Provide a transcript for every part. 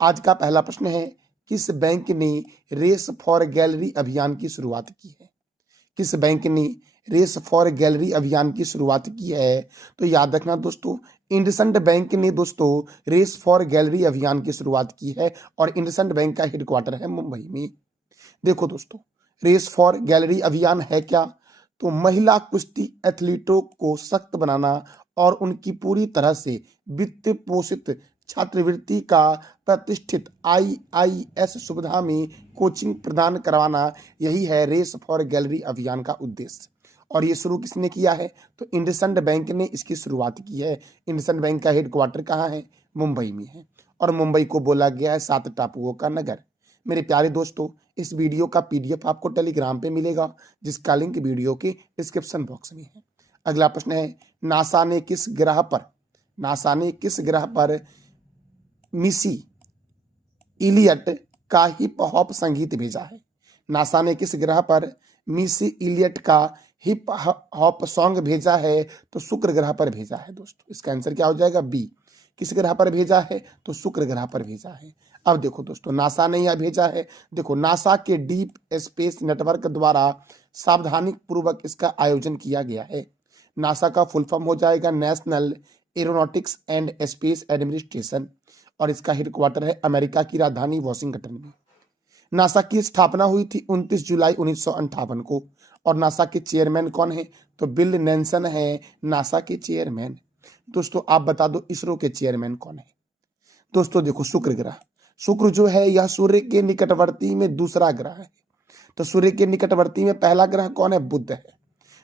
आज का पहला प्रश्न है, किस बैंक ने रेस फॉर गैलरी अभियान की शुरुआत की है? किस बैंक ने रेस फॉर गैलरी अभियान की शुरुआत की है? तो याद रखना दोस्तों, इंडसइंड बैंक ने दोस्तों रेस फॉर गैलरी अभियान की शुरुआत की है और इंडसइंड बैंक का हेडक्वार्टर है मुंबई में। देखो दोस्तों, रेस फॉर गैलरी अभियान है क्या? तो महिला कुश्ती एथलीटों को सशक्त बनाना और उनकी पूरी तरह से वित्त पोषित छात्रवृत्ति का प्रतिष्ठित IIS सुविधा में कोचिंग प्रदान करवाना, यही है रेस फॉर गैलरी अभियान का उद्देश्य। और ये शुरू किसने किया है? तो इंडसइंड बैंक ने इसकी शुरुआत की है। इंडसइंड बैंक का हेडक्वार्टर कहाँ है? मुंबई में है। और मुंबई को बोला गया है 7 टापुओं का नगर। मेरे प्यारे दोस्तों, इस वीडियो का PDF आपको टेलीग्राम पे मिलेगा, जिसका लिंक वीडियो के डिस्क्रिप्शन बॉक्स में है। अगला प्रश्न है, नासा ने किस ग्रह पर मिसी इलियट का हिप हॉप संगीत भेजा है? नासा ने किस ग्रह पर मिसी इलियट का हिप हॉप सॉन्ग भेजा है? तो शुक्र ग्रह पर भेजा है दोस्तों। इसका आंसर क्या हो जाएगा? बी। किस ग्रह पर भेजा है? तो शुक्र ग्रह पर भेजा है। अब देखो दोस्तों, नासा ने यह भेजा है। देखो, नासा के डीप स्पेस नेटवर्क द्वारा सावधानी पूर्वक इसका आयोजन किया गया है। नासा का फुल फॉर्म हो जाएगा national aeronautics and space administration और इसका हेडक्वार्टर है अमेरिका की राजधानी वॉशिंगटन में। नासा की स्थापना हुई थी 29 जुलाई 1958 को। और नासा के चेयरमैन कौन है? तो बिल नेल्सन है नासा के चेयरमैन। दोस्तों आप बता दो, इसरो के चेयरमैन कौन है? दोस्तों देखो, शुक्र ग्रह। शुक्र जो है यह सूर्य के निकटवर्ती में दूसरा ग्रह है। तो सूर्य के निकटवर्ती में पहला ग्रह कौन है? बुध है।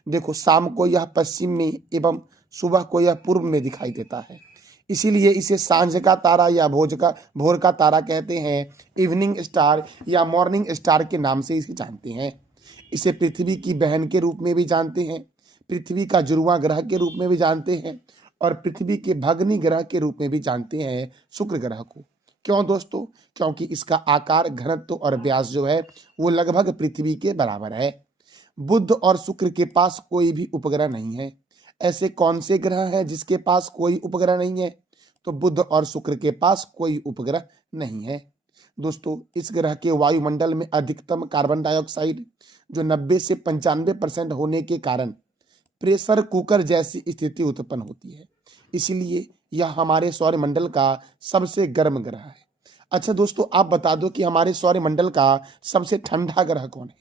देखो, शाम को यह पश्चिम में एवं सुबह को यह पूर्व में दिखाई देता है, इसीलिए इसे सांझ का तारा या भोर का तारा कहते हैं। इवनिंग स्टार या मॉर्निंग स्टार के नाम से इसे जानते हैं। इसे पृथ्वी की बहन के रूप में भी जानते हैं, पृथ्वी का जुड़वां ग्रह के रूप में भी जानते हैं और पृथ्वी के भग्नी ग्रह के रूप में भी जानते हैं शुक्र ग्रह को। क्यों दोस्तों? क्योंकि इसका आकार, घनत्व और व्यास जो है वो लगभग पृथ्वी के बराबर है। बुध और शुक्र के पास कोई भी उपग्रह नहीं है। ऐसे कौन से ग्रह हैं जिसके पास कोई उपग्रह नहीं है? तो बुध और शुक्र के पास कोई उपग्रह नहीं है। दोस्तों, इस ग्रह के वायुमंडल में अधिकतम कार्बन डाइऑक्साइड जो 90 से 95% होने के कारण प्रेशर कुकर जैसी स्थिति उत्पन्न होती है, इसलिए यह हमारे सौरमंडल का सबसे गर्म ग्रह है। अच्छा दोस्तों, आप बता दो कि हमारे सौरमंडल का सबसे ठंडा ग्रह कौन है?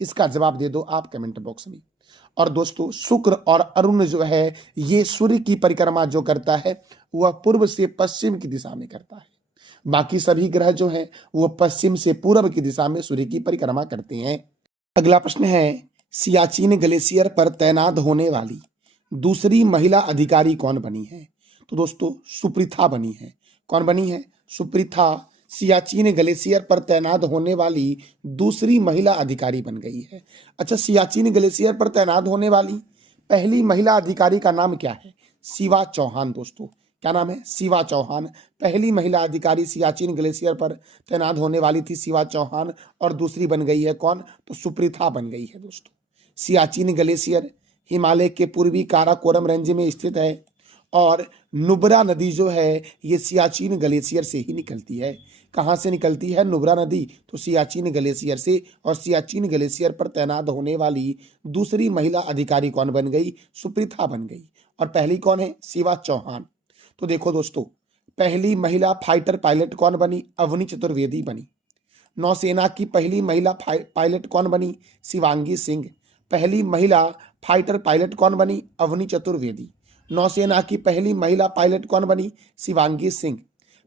इसका जवाब दे दो आप कमेंट बॉक्स में। और दोस्तों, शुक्र और अरुण जो है ये सूर्य की परिक्रमा जो करता है वह पूर्व से पश्चिम की दिशा में करता है। बाकी सभी ग्रह जो हैं वो पश्चिम से पूर्व की दिशा में सूर्य की परिक्रमा करते हैं। अगला प्रश्न है, सियाचिन ग्लेशियर पर तैनात होने वाली दूसरी महिला अधिकारी कौन बनी है? तो दोस्तों, सुप्रीथा बनी है। कौन बनी है? सुप्रीथा सियाचिन ग्लेशियर पर तैनात होने वाली दूसरी महिला अधिकारी बन गई है। अच्छा, सियाचिन ग्लेशियर पर तैनात होने वाली पहली महिला अधिकारी का नाम क्या है? शिवा चौहान। दोस्तों क्या नाम है? शिवा चौहान। पहली महिला अधिकारी सियाचिन ग्लेशियर पर तैनात होने वाली थी शिवा चौहान और दूसरी बन गई है कौन? तो सुप्रीथा बन गई है। दोस्तों, सियाचिन ग्लेशियर हिमालय के पूर्वी काराकोरम रेंज में स्थित है और नुब्रा नदी जो है ये सियाचिन ग्लेशियर से ही निकलती है। कहाँ से निकलती है नुब्रा नदी? तो सियाचिन ग्लेशियर से। और सियाचिन ग्लेशियर पर तैनात होने वाली दूसरी महिला अधिकारी कौन बन गई? सुप्रीथा बन गई। और पहली कौन है? शिवा चौहान। तो देखो दोस्तों, पहली महिला फाइटर पायलट कौन बनी? अवनी चतुर्वेदी बनी। नौसेना की पहली महिला पायलट कौन बनी? शिवांगी सिंह। पहली महिला फाइटर पायलट कौन बनी? अवनी चतुर्वेदी। नौसेना की पहली महिला पायलट कौन बनी? शिवांगी सिंह।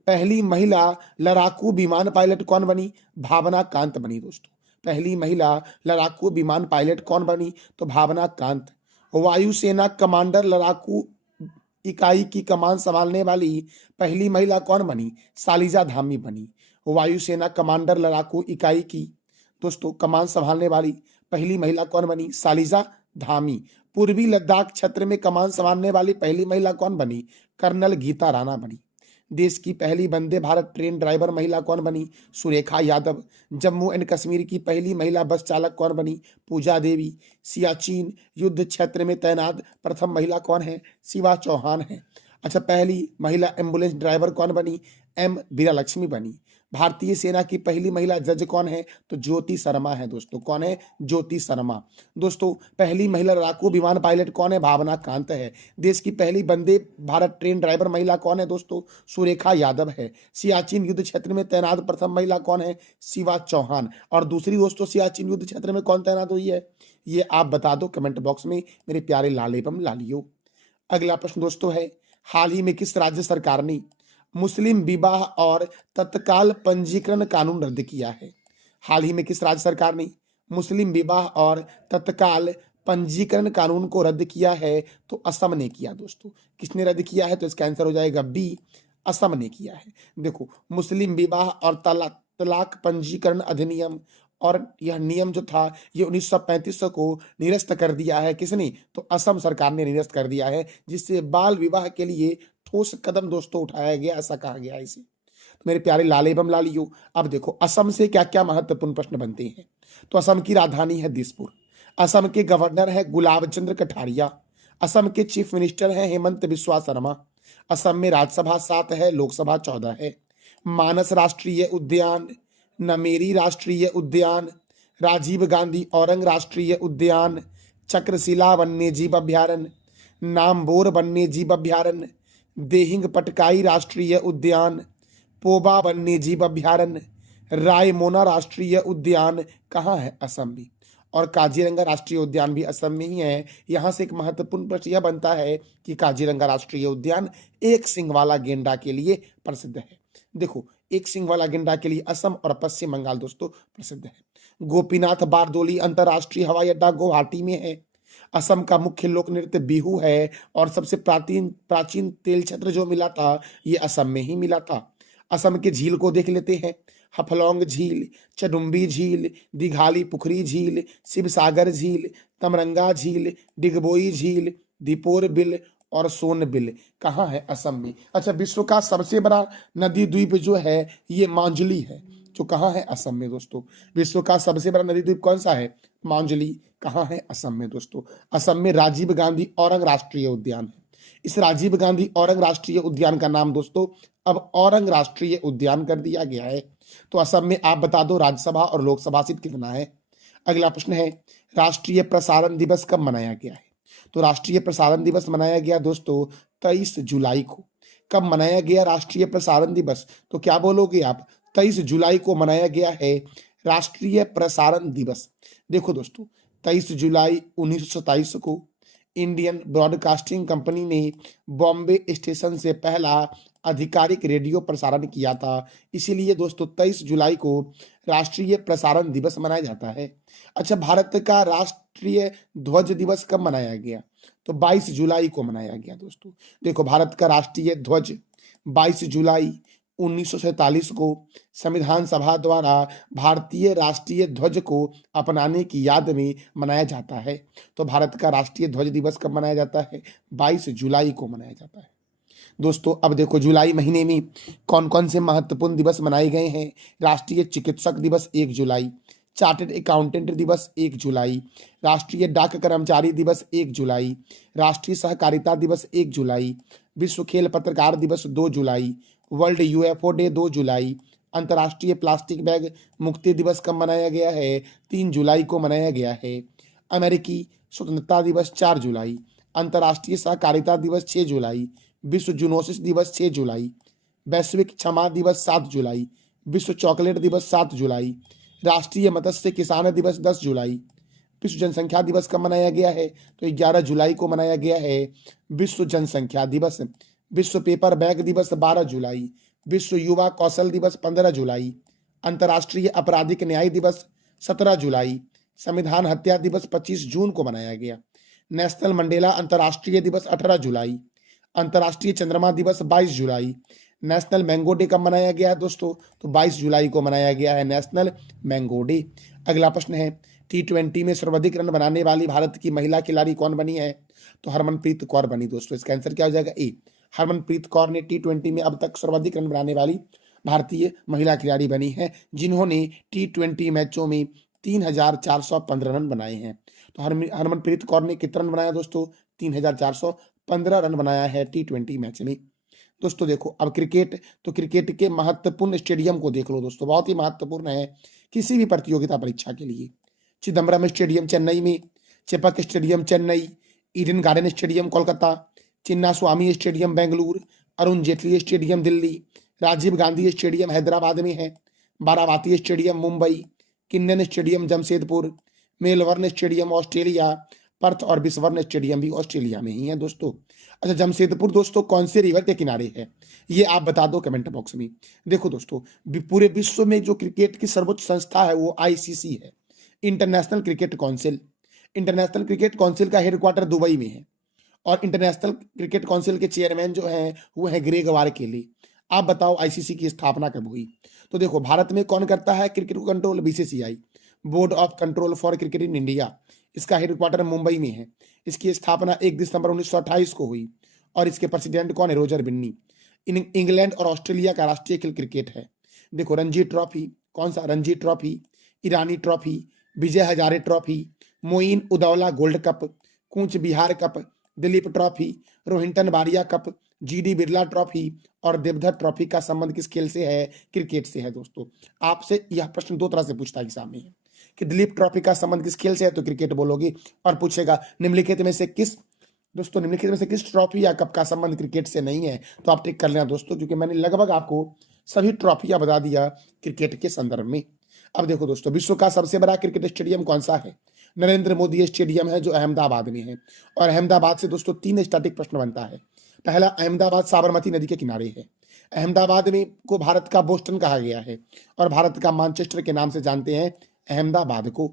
पहली महिला लड़ाकू विमान पायलट कौन बनी? भावना कांत बनी। दोस्तों, पहली महिला लड़ाकू विमान पायलट कौन बनी? तो भावना कांत। वायुसेना कमांडर लड़ाकू इकाई की कमान संभालने वाली पहली महिला कौन बनी? शालिजा धामी बनी। वायुसेना कमांडर लड़ाकू इकाई की दोस्तों कमान संभालने वाली पहली महिला कौन बनी? शालिजा धामी। पूर्वी लद्दाख क्षेत्र में कमान संभालने वाली पहली महिला कौन बनी? कर्नल गीता राणा बनी। देश की पहली वंदे भारत ट्रेन ड्राइवर महिला कौन बनी? सुरेखा यादव। जम्मू एंड कश्मीर की पहली महिला बस चालक कौन बनी? पूजा देवी। सियाचिन युद्ध क्षेत्र में तैनात प्रथम महिला कौन है? शिवा चौहान है। अच्छा, पहली महिला एम्बुलेंस ड्राइवर कौन बनी? M वीरा लक्ष्मी बनी। भारतीय सेना की पहली महिला जज कौन है? तो ज्योति शर्मा है दोस्तों। कौन है? ज्योति शर्मा। दोस्तों पहली महिला लड़ाकू विमान पायलट कौन है? भावना कांत है। देश की पहली वंदे भारत ट्रेन ड्राइवर महिला कौन है दोस्तों? सुरेखा यादव है। सियाचिन युद्ध क्षेत्र में तैनात प्रथम महिला कौन है? शिवा चौहान। और दूसरी दोस्तों सियाचिन युद्ध क्षेत्र में कौन तैनात हुई है? ये आप बता दो कमेंट बॉक्स में मेरे प्यारे लाल एवं लालियो। अगला प्रश्न दोस्तों है, हाल ही में किस राज्य सरकार ने मुस्लिम विवाह और तत्काल पंजीकरण कानून रद्द किया है? हाल ही में किस राज्य सरकार ने मुस्लिम विवाह और तत्काल पंजीकरण कानून को रद्द किया है? तो असम ने किया दोस्तों। किसने रद्द किया है? तो इसका आंसर हो जाएगा बी, असम ने किया है। देखो मुस्लिम विवाह और तलाक पंजीकरण अधिनियम और यह नियम जो था ये 1935 को निरस्त कर दिया है। किसने? तो असम सरकार ने निरस्त कर दिया है, जिससे बाल विवाह के लिए ठोस कदम दोस्तों उठाया गया, ऐसा कहा गया है इसे। तो मेरे प्यारे लाल एवं लालियों, अब देखो असम से क्या क्या महत्वपूर्ण प्रश्न बनते हैं। तो असम की राजधानी है दिसपुर। असम के गवर्नर है गुलाब चंद्र कटारिया। असम के चीफ मिनिस्टर है हेमंत बिस्वा शर्मा। असम में राज्यसभा 7 है, लोकसभा 14 है। मानस राष्ट्रीय उद्यान, नमेरी राष्ट्रीय उद्यान, राजीव गांधी औरंग राष्ट्रीय उद्यान, चक्रशिला वन्यजीव अभ्यारण्य, नामबोर वन्यजीव अभ्यारण्य, देहिंग पटकाई राष्ट्रीय उद्यान, पोबा वन्यजीव अभ्यारण्य, रायमोना राष्ट्रीय उद्यान कहाँ है? असम में। और काजीरंगा राष्ट्रीय उद्यान भी असम में ही है। यहाँ से एक महत्वपूर्ण प्रश्न यह बनता है कि काजीरंगा राष्ट्रीय उद्यान एक सिंग वाला गेंडा के लिए प्रसिद्ध है। देखो एक सिंग वाला गेंडा के लिए असम और पश्चिम बंगाल दोस्तों प्रसिद्ध है। गोपीनाथ बारदोली अंतरराष्ट्रीय हवाई अड्डा गुवाहाटी में है। असम का मुख्य लोक नृत्य बिहू है। और सबसे प्राचीन तेल छत्र जो मिला था ये असम में ही मिला था। असम के झील को देख लेते हैं। हफलौंग झील, चडुम्बी झील, दिघाली पुखरी झील, शिवसागर झील, तमरंगा झील, डिगबोई झील, दीपोर बिल और सोनबिल कहाँ है? असम में। अच्छा विश्व का सबसे बड़ा नदी द्वीप जो है ये मांजुली है, जो कहाँ है? असम में दोस्तों। विश्व का सबसे बड़ा नदी द्वीप कौन सा है? मांजुली कहाँ है? असम में दोस्तों। असम में राजीव गांधी औरंग राष्ट्रीय उद्यान है। इस राजीव गांधी औरंग राष्ट्रीय उद्यान का नाम दोस्तों अब औरंग राष्ट्रीय उद्यान कर दिया गया है। तो असम में आप बता दो राज्यसभा और लोकसभा सीट कितना है। अगला प्रश्न है, राष्ट्रीय प्रसारण दिवस कब मनाया गया है? तो राष्ट्रीय प्रसारण दिवस मनाया गया दोस्तों 23 जुलाई को। कब मनाया गया राष्ट्रीय प्रसारण दिवस? तो क्या बोलोगे आप? 23 जुलाई को मनाया गया है राष्ट्रीय प्रसारण दिवस। देखो दोस्तों 23 जुलाई 1927 को इंडियन ब्रॉडकास्टिंग कंपनी ने बॉम्बे स्टेशन से पहला आधिकारिक रेडियो प्रसारण किया था। इसीलिए दोस्तों 23 जुलाई को राष्ट्रीय प्रसारण दिवस मनाया जाता है। अच्छा भारत का राष्ट्रीय ध्वज दिवस कब मनाया गया? तो 22 जुलाई को मनाया गया दोस्तों। देखो भारत का राष्ट्रीय ध्वज 22 जुलाई 1947 को संविधान सभा द्वारा भारतीय राष्ट्रीय ध्वज को अपनाने की याद में मनाया जाता है। तो भारत का राष्ट्रीय ध्वज दिवस कब मनाया जाता है? 22 जुलाई को मनाया जाता है दोस्तों। अब देखो जुलाई महीने में कौन कौन से महत्वपूर्ण दिवस मनाए गए हैं। राष्ट्रीय चिकित्सक दिवस 1 जुलाई, चार्टर्ड अकाउंटेंट दिवस 1 जुलाई, राष्ट्रीय डाक कर्मचारी दिवस 1 जुलाई, राष्ट्रीय सहकारिता दिवस 1 जुलाई, विश्व खेल पत्रकार दिवस 2 जुलाई, वर्ल्ड यूएफओ डे 2 जुलाई, अंतर्राष्ट्रीय प्लास्टिक बैग मुक्ति दिवस कब मनाया गया है? 3 जुलाई को मनाया गया है। अमेरिकी स्वतंत्रता दिवस 4 जुलाई, अंतर्राष्ट्रीय सहकारिता दिवस 6 जुलाई, विश्व जूनोसिस दिवस 6 जुलाई, वैश्विक क्षमा दिवस 7 जुलाई, विश्व चॉकलेट दिवस 7 जुलाई, राष्ट्रीय मत्स्य किसान दिवस 10 जुलाई, विश्व जनसंख्या दिवस कब मनाया गया है? तो 11 जुलाई को मनाया गया है विश्व जनसंख्या दिवस। विश्व पेपर बैग दिवस 12 जुलाई, विश्व युवा कौशल दिवस 15 जुलाई, अंतर्राष्ट्रीय आपराधिक न्याय दिवस 17 जुलाई, संविधान हत्या दिवस 25 जून को मनाया गया, नेशनल मंडेला अंतर्राष्ट्रीय दिवस 18 जुलाई, अंतर्राष्ट्रीय चंद्रमा दिवस 22 जुलाई, नेशनल मैंगो डे कब मनाया गया है दोस्तों? तो 22 जुलाई को मनाया गया है नेशनल मैंगो डे। अगला प्रश्न है, T20 में सर्वाधिक रन बनाने वाली भारत की महिला खिलाड़ी कौन बनी है? तो हरमनप्रीत कौर बनी दोस्तों। इसका आंसर क्या हो जाएगा? ए। हरमनप्रीत कौर ने T20 में अब तक सर्वाधिक रन बनाने वाली भारतीय महिला खिलाड़ी बनी है, जिन्होंने T20 मैचों में 3415 रन बनाए हैं। तो हरमनप्रीत कौर ने कितना रन बनाया दोस्तों? 3415 रन बनाया है T20 मैच में। दोस्तों देखो अब क्रिकेट, तो क्रिकेट के महत्वपूर्ण स्टेडियम को देख लो दोस्तों, बहुत ही महत्वपूर्ण है किसी भी प्रतियोगिता परीक्षा के लिए। चिदम्बरम स्टेडियम चेन्नई में, Chepauk stadium Chennai, Eden garden stadium Kolkata, Chinnaswamy stadium Bengaluru, Arun Jaitley stadium Delhi, Rajiv Gandhi stadium Hyderabad में है, Barabati stadium Mumbai, Keenan stadium Jamshedpur, Melbourne stadium Australia, Perth और बिस्वर्न स्टेडियम भी ऑस्ट्रेलिया में ही है दोस्तों। अच्छा, जमशेदपुर दोस्तों कौन से रिवर के किनारे है, ये आप बता दो कमेंट बॉक्स में। देखो दोस्तों, पूरे विश्व में जो क्रिकेट की सर्वोच्च संस्था है वो आईसीसी है, international cricket council. International cricket council का हेडक्वार्टर दुबई में है और इंटरनेशनल क्रिकेट काउंसिल के चेयरमैन जो हैं वो है ग्रेग वारकेली। आप बताओ आईसीसी की स्थापना कब हुई? तो देखो, भारत में कौन करता है क्रिकेट को control? BCCI, board of control for cricket in India. इसका हेडक्वार्टर मुंबई में है। इसकी स्थापना 1 दिसंबर 1928 को हुई और इसके प्रेसिडेंट कौन है? रोजर बिन्नी। इंग्लैंड और ऑस्ट्रेलिया का राष्ट्रीय खेल क्रिकेट है। देखो, रणजी ट्रॉफी, कौन सा? Ranji trophy, Irani trophy, Vijay Hazare trophy, Moin ud-Dowla gold cup, Cooch Behar cup, Duleep trophy, Rohinton Baria cup, GD Birla trophy और देवधर ट्रॉफी का संबंध किस खेल से है? क्रिकेट से है दोस्तों। आपसे यह प्रश्न दो तरह से पूछता है एग्जाम में कि दिलीप ट्रॉफी का संबंध किस खेल से है, तो क्रिकेट बोलोगे। और पूछेगा निम्नलिखित में से किस, दोस्तों निम्नलिखित में से किस ट्रॉफी या कप का संबंध क्रिकेट से नहीं है, तो आप टिक कर लेना दोस्तों, क्योंकि मैंने लगभग आपको सभी ट्रॉफियां बता दिया क्रिकेट के संदर्भ में। अब देखो दोस्तों, विश्व का सबसे बड़ा क्रिकेट स्टेडियम कौन सा है? नरेंद्र मोदी स्टेडियम है जो अहमदाबाद में है। और अहमदाबाद से दोस्तों 3 स्टैटिक प्रश्न बनता है। पहला, अहमदाबाद साबरमती नदी के किनारे है। अहमदाबाद में को भारत का बोस्टन कहा गया है और भारत का मैनचेस्टर के नाम से जानते हैं अहमदाबाद को।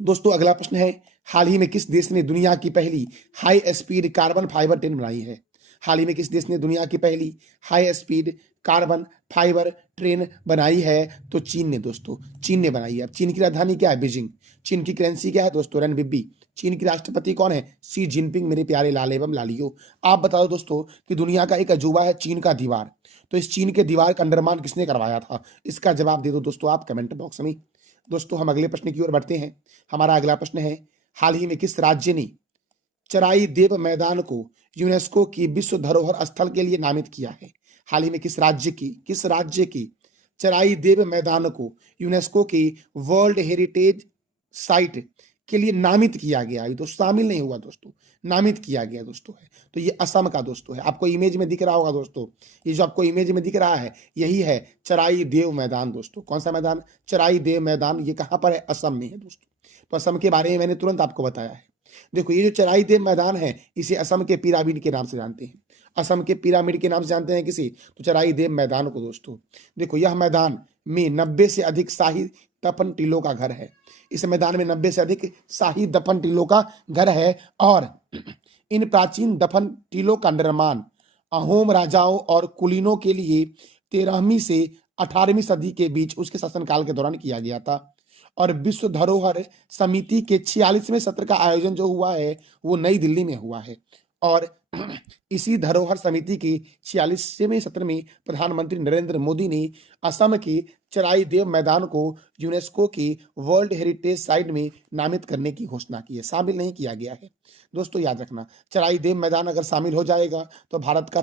दोस्तों अगला प्रश्न है, हाल ही में किस देश ने दुनिया की पहली high speed carbon fibre train बनाई है? हाल ही में किस देश ने दुनिया की पहली high speed carbon fibre train बनाई है? तो चीन ने दोस्तों, चीन ने बनाई है। चीन की राजधानी क्या है? बीजिंग। चीन की करेंसी क्या है दोस्तों? रनबिब्बी। चीन के राष्ट्रपति कौन है? शी जिनपिंग, मेरे प्यारे लाल एवं लालियो। आप बताओ दोस्तों कि दुनिया का एक अजूबा है चीन का दीवार, तो इस चीन के दीवार का निर्माण किसने करवाया था? इसका जवाब दे दो दोस्तों आप कमेंट बॉक्स में। दोस्तों हम अगले प्रश्न की ओर बढ़ते हैं। हमारा अगला प्रश्न है, हाल ही में किस राज्य ने चराई देव मैदान को यूनेस्को की विश्व धरोहर स्थल के लिए नामित किया है? हाल ही में किस राज्य की चराई देव मैदान को यूनेस्को की वर्ल्ड हेरिटेज साइट के लिए नामित किया गया? अभी तो शामिल नहीं हुआ दोस्तों, नामित किया गया दोस्तों है। तो ये असम का दोस्तों है। आपको इमेज में दिख रहा होगा दोस्तों, ये जो आपको इमेज में दिख रहा है यही है चराई देव मैदान दोस्तों। कौन सा मैदान? चराई देव मैदान। ये कहां पर है? असम में है दोस्तों। तो असम के बारे में मैंने तुरंत आपको बताया है। देखो, ये जो चराई देव मैदान है इसे असम के पिरामिड के नाम से जानते हैं। असम के पिरामिड के नाम से जानते हैं किसी? तो चराई देव मैदान को दोस्तों। देखो, यह मैदान में 90 से अधिक शाही दफन टीलों का घर है। इस मैदान में 90 से अधिक शाही दफन टीलों का घर है और इन प्राचीन दफन टीलों का निर्माण अहोम राजाओं और कुलीनों के लिए 13वीं से 18वीं सदी के बीच उसके शासनकाल के दौरान किया गया था। और विश्व धरोहर समिति के 46वें सत्र का आयोजन जो हुआ है वो नई दिल्ली में हुआ है। और इसी धरोहर समिति के 46वें सत्र में प्रधानमंत्री नरेंद्र मोदी ने असम के चराई देव मैदान को यूनेस्को की वर्ल्ड हेरिटेज साइट में नामित करने की घोषणा की है। शामिल नहीं किया गया है दोस्तों, याद रखना। चराई देव मैदान अगर शामिल हो जाएगा तो भारत का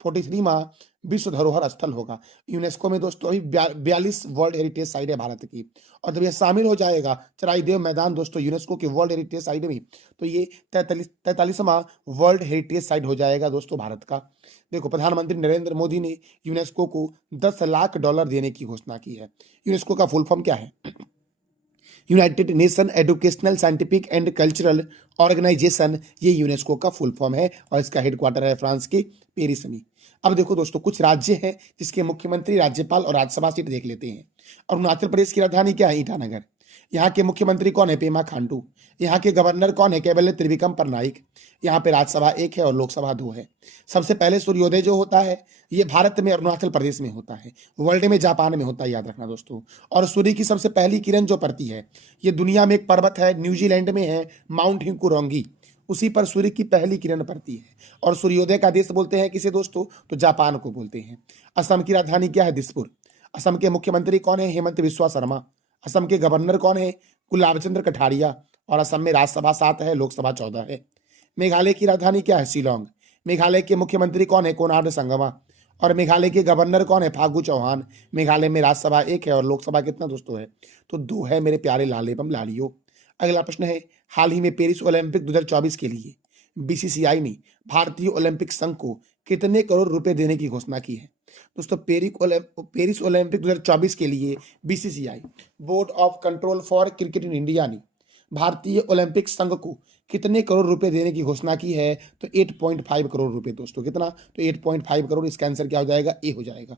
43वां विश्व धरोहर स्थल होगा यूनेस्को में दोस्तों। अभी 42 वर्ल्ड हेरिटेज साइट है भारत की, और जब यह शामिल हो जाएगा चराई देव मैदान दोस्तों यूनेस्को के वर्ल्ड हेरिटेज साइट में, तो ये 43वां वर्ल्ड हेरिटेज साइट हो जाएगा दोस्तों भारत का। देखो, प्रधानमंत्री नरेंद्र मोदी ने यूनेस्को को $10 लाख देने की घोषणा की है। यूनेस्को का फुल फॉर्म क्या है? United Nation Educational Scientific and Cultural Organization, ये यूनेस्को का फुल फॉर्म है और इसका हेडक्वार्टर है फ्रांस के पेरिस में। अब देखो दोस्तों, कुछ राज्य हैं जिसके मुख्यमंत्री, राज्यपाल और राज्यसभा सीट देख लेते हैं। अरुणाचल प्रदेश की राजधानी क्या है? ईटानगर। यहाँ के मुख्यमंत्री कौन है? पेमा खांडू। यहाँ के गवर्नर कौन है? केवल त्रिविक्रम परनाइक। यहाँ पे राज्यसभा 1 है और लोकसभा 2 है। सबसे पहले सूर्योदय जो होता है ये भारत में अरुणाचल प्रदेश में होता है, वर्ल्ड में जापान में होता है, याद रखना दोस्तों। और सूर्य की सबसे पहली किरण जो पड़ती है ये दुनिया में एक पर्वत है, न्यूजीलैंड में है, माउंट हिकुरोंगी, उसी पर सूर्य की पहली किरण पड़ती है। और सूर्योदय का देश बोलते हैं किसे दोस्तों? तो जापान को बोलते हैं। असम की राजधानी क्या है? दिसपुर। असम के मुख्यमंत्री कौन है? हेमंत बिस्वा शर्मा। असम के गवर्नर कौन है? गुलाब चंद्र कठारिया। और असम में राज्यसभा 7 है, लोकसभा 14 है। मेघालय की राजधानी क्या है? शिलोंग। मेघालय के मुख्यमंत्री कौन है? कोनराड संगमा। और मेघालय के गवर्नर कौन है? फागू चौहान। मेघालय में राज्यसभा 1 है और लोकसभा कितना दोस्तों है? तो 2 है मेरे प्यारे लाल एवं लालियों। अगला प्रश्न है, हाल ही में पेरिस ओलंपिक 2024 के लिए बीसीसीआई ने भारतीय ओलंपिक संघ को कितने करोड़ रुपए देने की घोषणा की है? दोस्तों पेरिस ओलंपिक 2024 के लिए BCCI, board of control for cricket in India ने भारतीय ओलंपिक संघ को कितने करोड़ रुपए देने की घोषणा की है? तो 8.5 करोड़ रुपए दोस्तों। कितना? तो 8.5 करोड़। इसका आंसर क्या हो जाएगा? ए हो जाएगा।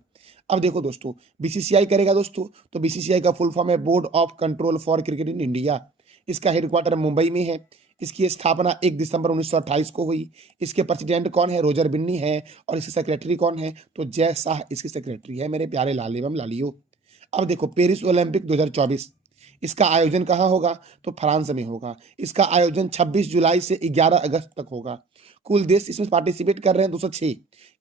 अब देखो दोस्तों, बीसीसीआई करेगा दोस्तों, तो बीसीसीआई का फुल फॉर्म है board of control for cricket in India. इसका हेडक्वार्टर मुंबई में है। इसकी स्थापना 1 दिसंबर 1928 को हुई। इसके प्रेसिडेंट कौन है? रोजर बिन्नी है। और इसके सेक्रेटरी कौन है? तो जय शाह इसकी सेक्रेटरी है मेरे प्यारे लाल एवं लालियों। अब देखो, पेरिस ओलंपिक 2024, इसका आयोजन कहाँ होगा? तो फ्रांस में होगा। इसका आयोजन 26 जुलाई से 11 अगस्त तक होगा। कुल देश इसमें पार्टिसिपेट कर रहे हैं 206।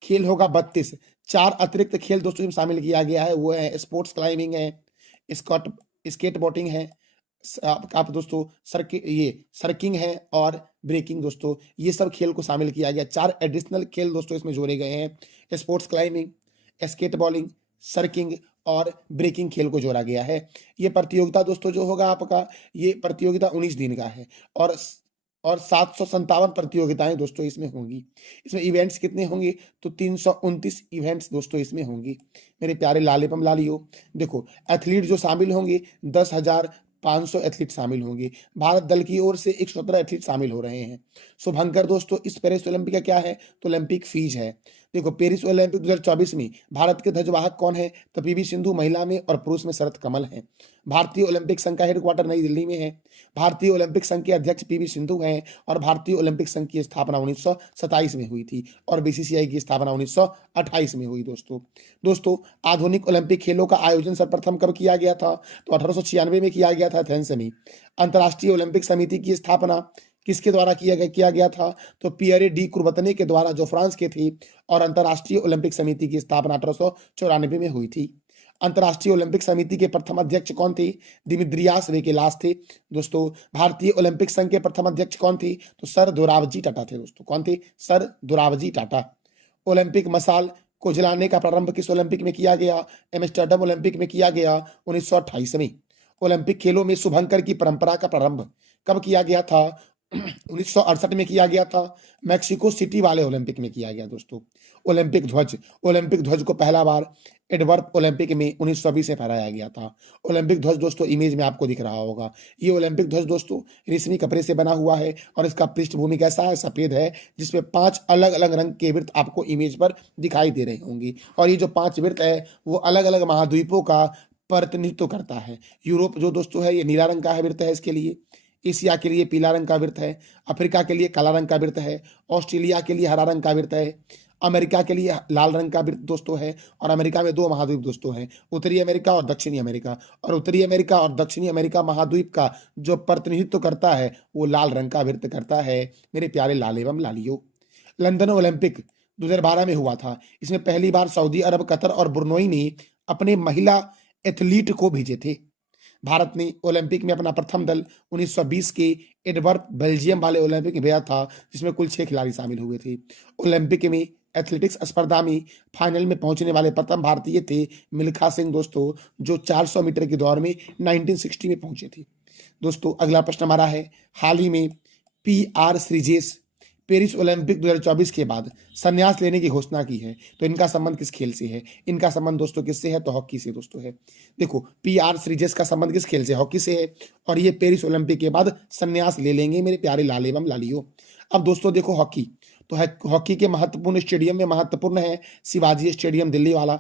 खेल होगा 32। 4 अतिरिक्त खेल दोस्तों इसमें शामिल किया गया है। वो है स्पोर्ट्स क्लाइंबिंग है, स्केट बोटिंग है, आप दोस्तों सर्किंग है और ब्रेकिंग दोस्तों, ये सब खेल को शामिल किया गया। 4 एडिशनल खेल दोस्तों इसमें जोड़े गए हैं। स्पोर्ट्स क्लाइंबिंग, स्केट बॉलिंग, सर्किंग और ब्रेकिंग खेल को जोड़ा गया है। ये प्रतियोगिता दोस्तों जो होगा आपका, ये प्रतियोगिता 19 दिन का है और 757 प्रतियोगिताएं दोस्तों इसमें होंगी। इसमें इवेंट्स कितने होंगे? तो 329 इवेंट्स दोस्तों इसमें होंगी मेरे प्यारे लाल एवं लालियों। देखो, एथलीट जो शामिल होंगे 10,500 एथलीट शामिल होंगे। भारत दल की ओर से 117 एथलीट शामिल हो रहे हैं। शुभंकर दोस्तों, इस पेरिस ओलंपिक का क्या है? तो ओलंपिक फीस है। देखो, पेरिस ओलंपिक 2024 में भारत के ध्वजवाहक कौन है? तो पीवी सिंधु महिला में और पुरुष में शरत कमल है। भारतीय ओलंपिक संघ का हेडक्वार्टर नई दिल्ली में है। भारतीय ओलंपिक संघ के अध्यक्ष पीवी सिंधु हैं और भारतीय ओलंपिक संघ की स्थापना 1927 में हुई थी और बीसीसीआई की स्थापना 1928 में हुई दोस्तों। आधुनिक ओलंपिक खेलों का आयोजन सर्वप्रथम कब किया गया था? तो 1896 में किया गया था एथेंस में। अंतर्राष्ट्रीय ओलंपिक समिति की स्थापना किसके द्वारा किया गया था? तो पियरे डी कुर्बतने के द्वारा, जो फ्रांस के थे। और अंतर्राष्ट्रीय ओलंपिक समिति की स्थापना 1894 में हुई थी। अंतर्राष्ट्रीय ओलंपिक समिति के प्रथम अध्यक्ष कौन थे? दिमित्रियास वेकेलास थे दोस्तों। भारतीय ओलंपिक संघ के प्रथम अध्यक्ष कौन थे? तो सर दोराबजी टाटा थे दोस्तों। कौन थे? सर दोराबजी टाटा। ओलंपिक मशाल को जलाने का प्रारंभ किस ओलंपिक में किया गया? एम्स्टर्डम ओलंपिक में किया गया 1928 में। ओलंपिक खेलों में शुभंकर की परंपरा का प्रारंभ कब किया गया था? 1968 में किया गया था। मैक्सिको सिटी वाले ओलंपिक में किया गया दोस्तों। ओलंपिक ध्वज को पहला बार एडवर्प ओलंपिक में 1920 में फहराया गया था। ओलंपिक ध्वज दोस्तों इमेज में आपको दिख रहा होगा। ये ओलंपिक ध्वज दोस्तों रेशमी कपड़े से बना हुआ है और इसका पृष्ठभूमि कैसा है? सफेद है, जिसमें 5 अलग अलग रंग के वृत्त आपको इमेज पर दिखाई दे रहे होंगे। और ये जो 5 वृत्त है वो अलग अलग महाद्वीपों का प्रतिनिधित्व करता है। यूरोप जो दोस्तों है ये नीला रंग का है वृत्त है इसके लिए। एशिया के लिए पीला रंग का वृत्त है। अफ्रीका के लिए काला रंग का वृत्त है। ऑस्ट्रेलिया के लिए हरा रंग का वृत्त है। अमेरिका के लिए लाल रंग का वृत्त दोस्तों है। और अमेरिका में 2 महाद्वीप दोस्तों हैं, उत्तरी अमेरिका और दक्षिणी अमेरिका। और उत्तरी अमेरिका और दक्षिणी अमेरिका महाद्वीप का जो प्रतिनिधित्व करता है वो लाल रंग का वृत्त करता है मेरे प्यारे लाल एवं लालियों। लंदन ओलंपिक 2012 में हुआ था। इसमें पहली बार सऊदी अरब, कतर और ब्रुनई ने अपने महिला एथलीट को भेजे थे। भारत ने ओलंपिक में अपना प्रथम दल 1920 के एडवर्प बेल्जियम वाले ओलंपिक में भेजा था, जिसमें कुल 6 खिलाड़ी शामिल हुए थे। ओलंपिक में एथलेटिक्स स्पर्धा में फाइनल में पहुंचने वाले प्रथम भारतीय थे मिल्खा सिंह दोस्तों, जो 400 मीटर की दौड़ में 1960 में पहुंचे थे दोस्तों। अगला प्रश्न हमारा है, हाल ही में PR श्रीजेश पेरिस ओलंपिक 2024 के बाद संन्यास लेने की घोषणा की है, तो इनका संबंध किस खेल से है? इनका संबंध दोस्तों किससे है? तो हॉकी से दोस्तों है। देखो, PR श्रीजेश का संबंध किस खेल से? हॉकी से है। और ये पेरिस ओलंपिक के बाद संन्यास ले लेंगे मेरे प्यारे लाल एवं लालियों। अब दोस्तों देखो, हॉकी तो है, हॉकी के महत्वपूर्ण स्टेडियम में महत्वपूर्ण है शिवाजी स्टेडियम दिल्ली वाला,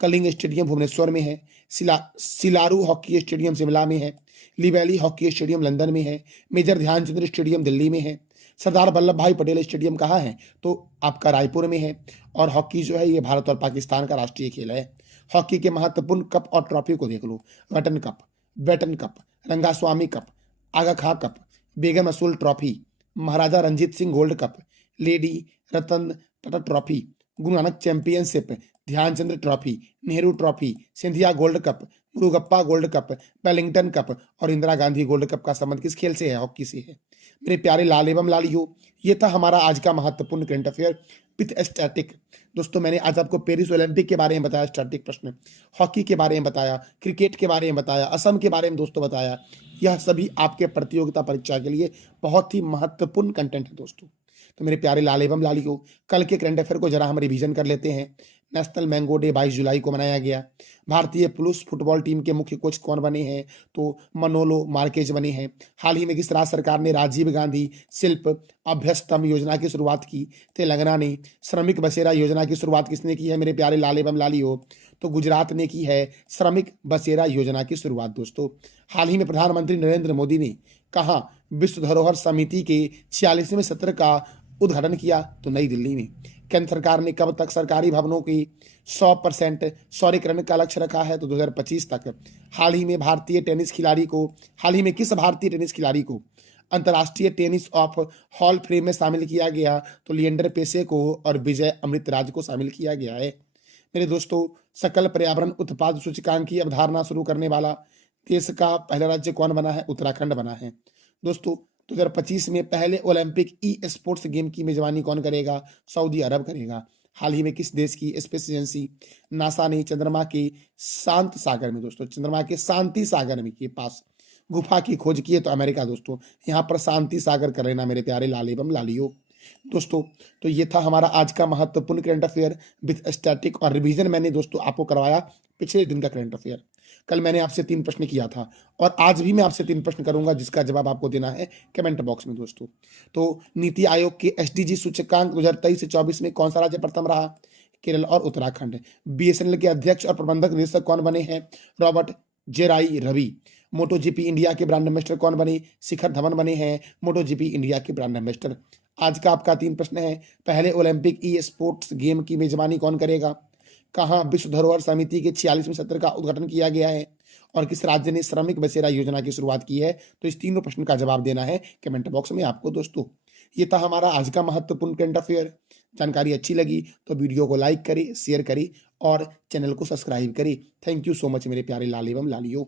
कलिंग स्टेडियम भुवनेश्वर में है, सिलारू हॉकी स्टेडियम शिमला में है, लिवेली हॉकी स्टेडियम लंदन में है, मेजर ध्यानचंद स्टेडियम दिल्ली में है, सरदार वल्लभ भाई पटेल स्टेडियम कहाँ है? तो आपका रायपुर में है। और हॉकी जो है ये भारत और पाकिस्तान का राष्ट्रीय खेल है। हॉकी के महत्वपूर्ण कप और ट्रॉफी को देख लो, Beighton cup, Rangaswamy cup, Aga Khan cup, Begum Asool trophy, Maharaja Ranjit Singh gold cup, lady Ratan Tata trophy, Guru Nanak championship, Dhyanchand trophy, Nehru trophy, Scindia gold cup, Murugappa gold cup, Wellington cup और इंदिरा गांधी गोल्ड कप का संबंध किस खेल से है? हॉकी से है। मेरे प्यारे लाल एवं लालियो, ये था हमारा आज का महत्वपूर्ण करंट अफेयर विथ स्टैटिक। दोस्तों मैंने आज आपको पेरिस ओलंपिक के बारे में बताया, स्टैटिक प्रश्न, हॉकी के बारे में बताया, क्रिकेट के बारे में बताया, असम के बारे में दोस्तों बताया। यह सभी आपके प्रतियोगिता परीक्षा के लिए बहुत ही महत्वपूर्ण कंटेंट है दोस्तों। तो मेरे प्यारे लाल एवं लालियो, कल के करंट अफेयर को जरा हम रिवीजन कर लेते हैं। नेशनल मैंगो डे 22 जुलाई को मनाया गया। भारतीय पुरुष फुटबॉल टीम के मुख्य कोच कौन बने हैं? तो मनोलो मार्केज बने हैं। हाल ही में किस राज्य सरकार ने राजीव गांधी शिल्प अभ्यस्तम योजना की शुरुआत की? तेलंगाना ने। श्रमिक बसेरा योजना की शुरुआत किसने की है मेरे प्यारे लाल एवं लालियो? तो गुजरात ने की है श्रमिक बसेरा योजना की शुरुआत दोस्तों। हाल ही में प्रधानमंत्री नरेंद्र मोदी ने कहा विश्व धरोहर समिति के 46वें सत्र का उद्घाटन किया? तो नई दिल्ली में। केंद्र सरकार ने कब तक सरकारी भवनों की 100% सौरीकरण का लक्ष्य रखा है? तो 2025 तक। हाल ही में किस भारतीय टेनिस खिलाड़ी को अंतर्राष्ट्रीय टेनिस ऑफ हॉल फ्रेम में शामिल किया गया? तो लिएंडर पेसे को और विजय अमृतराज को शामिल किया गया है। मेरे दोस्तों, सकल पर्यावरण उत्पाद सूचकांक की अवधारणा शुरू करने वाला देश का पहला राज्य कौन बना है? उत्तराखंड बना है। दोस्तों 2025 में पहले ओलंपिक ई स्पोर्ट्स गेम की मेजबानी कौन करेगा? सऊदी अरब करेगा। हाल ही में किस देश की स्पेस एजेंसी नासा ने चंद्रमा के शांत सागर में, दोस्तों चंद्रमा के शांति सागर में के पास गुफा की खोज की है? तो अमेरिका दोस्तों। यहाँ पर शांति सागर कर लेना मेरे प्यारे लाल एवं लालियो। दोस्तों तो ये था हमारा आज का महत्वपूर्ण करंट अफेयर विथ स्टैटिक, और रिवीजन मैंने दोस्तों आपको करवाया पिछले दिन का करंट अफेयर। कल मैंने आपसे 3 प्रश्न किया था और आज भी मैं आपसे 3 प्रश्न करूंगा जिसका जवाब आपको देना है कमेंट बॉक्स में दोस्तों। तो नीति आयोग के एसडीजी सूचकांक 2023 से 24 में कौन सा राज्य प्रथम रहा? केरल और उत्तराखंड। बीएसएनएल के अध्यक्ष और प्रबंधक निदेशक कौन बने हैं? रॉबर्ट जेराई रवि। मोटोजीपी इंडिया के ब्रांड एम्बेसडर कौन बने? शिखर धवन बने हैं मोटोजीपी इंडिया के ब्रांड एम्बेसडर। आज का आपका 3 प्रश्न है, पहले ओलंपिक ई स्पोर्ट्स गेम की मेजबानी कौन करेगा? कहां विश्व धरोहर समिति के 46वें सत्र का उद्घाटन किया गया है? और किस राज्य ने श्रमिक बसेरा योजना की शुरुआत की है? तो इस तीनों प्रश्न का जवाब देना है कमेंट बॉक्स में आपको दोस्तों। ये था हमारा आज का महत्वपूर्ण करंट अफेयर। जानकारी अच्छी लगी तो वीडियो को लाइक करें, शेयर करें और चैनल को सब्सक्राइब करें। थैंक यू सो मच मेरे प्यारे लाल एवं लालियों।